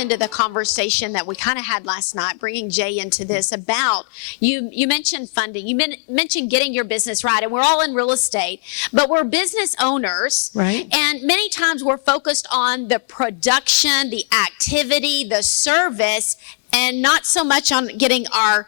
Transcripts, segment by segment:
into the conversation that we kind of had last night, bringing Jay into this about, you mentioned funding, you mentioned getting your business right, and we're all in real estate, but we're business owners, right? And many times we're focused on the production, the activity, the service, and not so much on getting our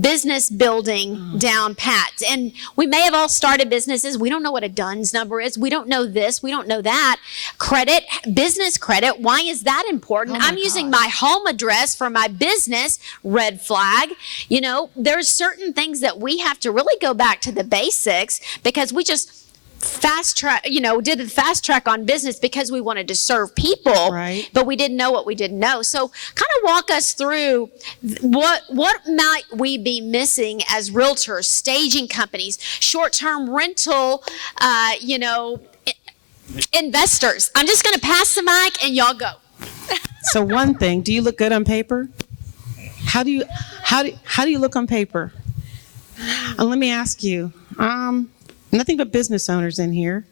business building down pat. And we may have all started businesses. We don't know what a DUNS number is. We don't know this. We don't know that. Credit, business credit. Why is that important? I'm using my home address for my business. Red flag. You know, there's certain things that we have to really go back to the basics, because we just fast track, did the fast track on business because we wanted to serve people, right? But we didn't know what we didn't know. So kind of walk us through what might we be missing as realtors, staging companies, short-term rental, investors. I'm just going to pass the mic and y'all go. So one thing, do you look good on paper? How do you look on paper? And let me ask you, nothing but business owners in here.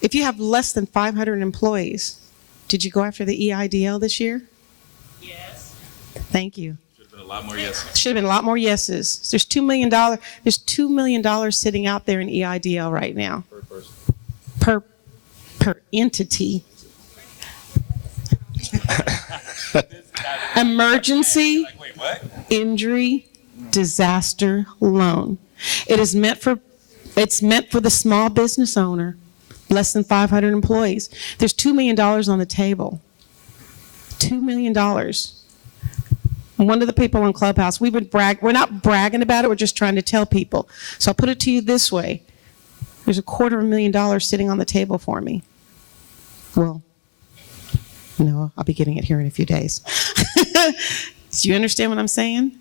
If you have less than 500 employees, did you go after the EIDL this year? Yes. Thank you. Should have been a lot more yeses. Should have been a lot more yeses. There's $2 million. There's $2 million sitting out there in EIDL right now. Per person. Per entity. Emergency Wait, what? injury disaster loan. It's meant for the small business owner, less than 500 employees. There's $2 million on the table. $2 million. One of the people on Clubhouse, we're not bragging about it, we're just trying to tell people. So I'll put it to you this way. There's $250,000 sitting on the table for me. Well, no, I'll be getting it here in a few days. Do you understand what I'm saying?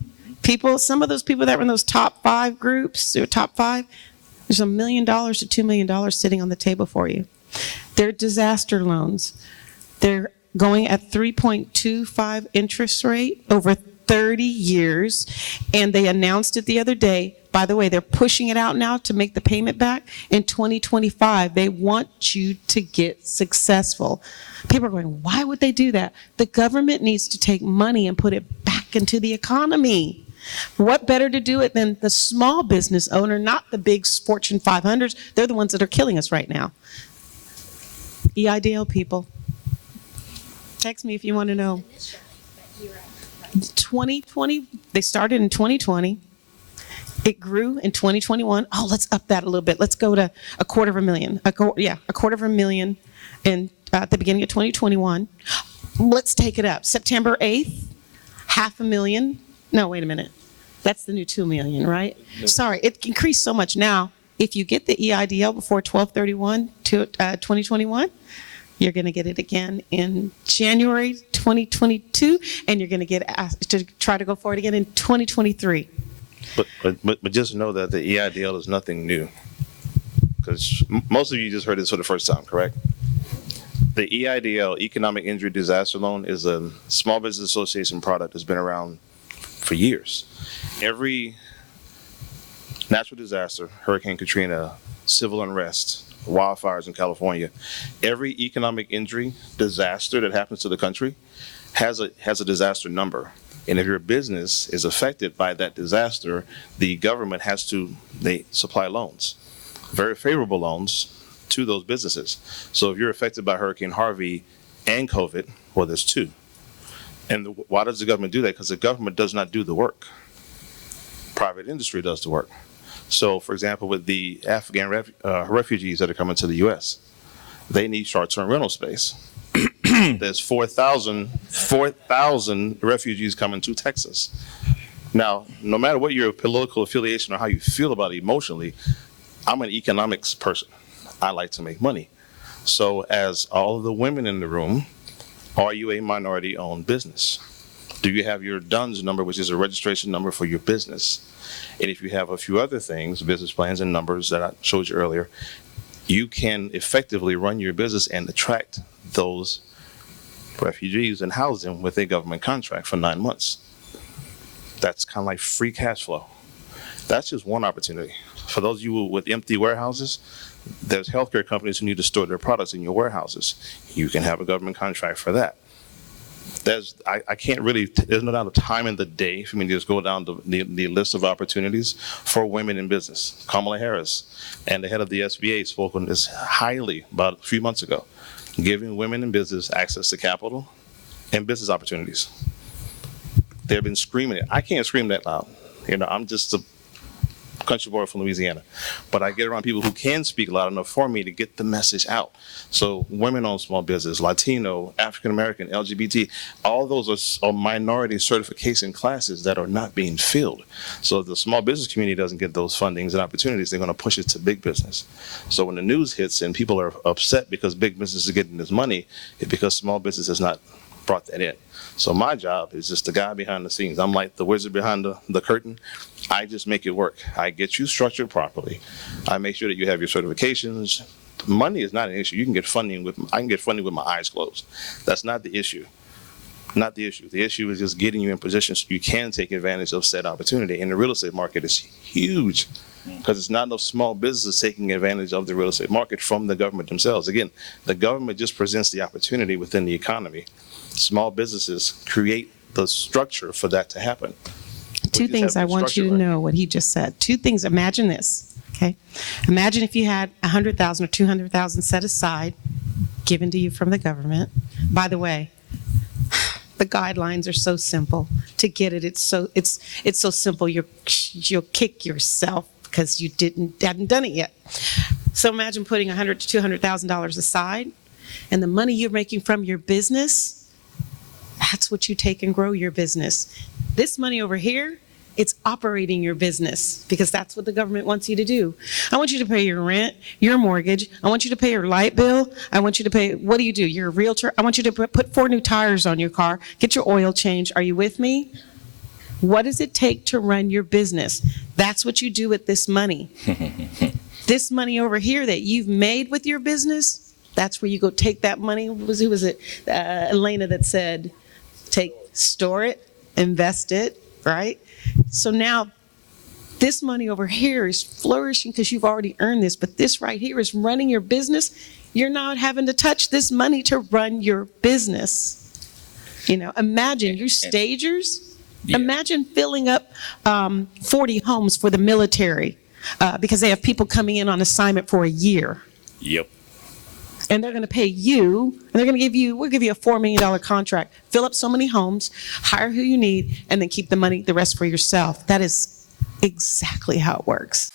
Some of those people that were in those top 5 groups, or top 5, there's $1 million to $2 million sitting on the table for you. They're disaster loans. They're going at 3.25 interest rate over 30 years. And they announced it the other day. By the way, they're pushing it out now to make the payment back in 2025. They want you to get successful. People are going, why would they do that? The government needs to take money and put it back into the economy. What better to do it than the small business owner, not the big Fortune 500s. They're the ones that are killing us right now. EIDL people. Text me if you want to know. 2020, they started in 2020. It grew in 2021. Oh, let's up that a little bit. Let's go to $250,000. $250,000 in at the beginning of 2021. Let's take it up. September 8th, $500,000. No, wait a minute. That's the new $2 million, right? No. Sorry, it increased so much. Now, if you get the EIDL before 12/31/2021, you're going to get it again in January 2022, and you're going to get asked to try to go for it again in 2023. But just know that the EIDL is nothing new, because most of you just heard this for the first time, correct? The EIDL, Economic Injury Disaster Loan, is a small business association product that's been around for years. Every natural disaster, Hurricane Katrina, civil unrest, wildfires in California, every economic injury disaster that happens to the country has a disaster number. And if your business is affected by that disaster, the government they supply loans, very favorable loans to those businesses. So if you're affected by Hurricane Harvey and COVID, well, there's 2. And why does the government do that? Because the government does not do the work. Private industry does the work. So, for example, with the Afghan refugees that are coming to the U.S., they need short-term rental space. There's 4,000 refugees coming to Texas. Now, no matter what your political affiliation or how you feel about it emotionally, I'm an economics person. I like to make money. So as all of the women in the room, are you a minority-owned business? Do you have your DUNS number, which is a registration number for your business? And if you have a few other things, business plans and numbers that I showed you earlier, you can effectively run your business and attract those refugees and house them with a government contract for 9 months. That's kind of like free cash flow. That's just one opportunity. For those of you with empty warehouses, there's healthcare companies who need to store their products in your warehouses. You can have a government contract for that. I can't really, there's not enough time in the day for me to just go down the list of opportunities for women in business. Kamala Harris and the head of the SBA spoke on this highly about a few months ago, giving women in business access to capital and business opportunities. They've been screaming it. I can't scream that loud. I'm just a country boy from Louisiana, but I get around people who can speak loud enough for me to get the message out. So women-owned small business, Latino, African-American, LGBT, all those are minority certification classes that are not being filled. So if the small business community doesn't get those fundings and opportunities, they're going to push it to big business. So when the news hits and people are upset because big business is getting this money, it's because small business has not brought that in. So my job is just the guy behind the scenes. I'm like the wizard behind the curtain. I just make it work. I get you structured properly. I make sure that you have your certifications. Money is not an issue. I can get funding with my eyes closed. That's not the issue. Not the issue. The issue is just getting you in position so you can take advantage of said opportunity. And the real estate market is huge because it's not enough small businesses taking advantage of the real estate market from the government themselves. Again, the government just presents the opportunity within the economy. Small businesses create the structure for that to happen. Two things I want you to know what he just said. Two things. Imagine this, okay? Imagine if you had $100,000 or $200,000 set aside, given to you from the government. By the way, the guidelines are so simple. To get it, it's so simple. You'll kick yourself because you hadn't done it yet. So imagine putting $100,000 to $200,000 aside, and the money you're making from your business, that's what you take and grow your business. This money over here, it's operating your business because that's what the government wants you to do. I want you to pay your rent, your mortgage. I want you to pay your light bill. I want you to pay, what do? You're a realtor. I want you to put 4 new tires on your car, get your oil changed. Are you with me? What does it take to run your business? That's what you do with this money. This money over here that you've made with your business, that's where you go take that money. Who was it? Elena that said, store it, invest it, right? So now this money over here is flourishing because you've already earned this, but this right here is running your business. You're not having to touch this money to run your business. Imagine your stagers. Yeah. Imagine filling up 40 homes for the military because they have people coming in on assignment for a year. Yep. And they're going to pay you, and they're going to we'll give you a $4 million contract. Fill up so many homes, hire who you need, and then keep the rest for yourself. That is exactly how it works.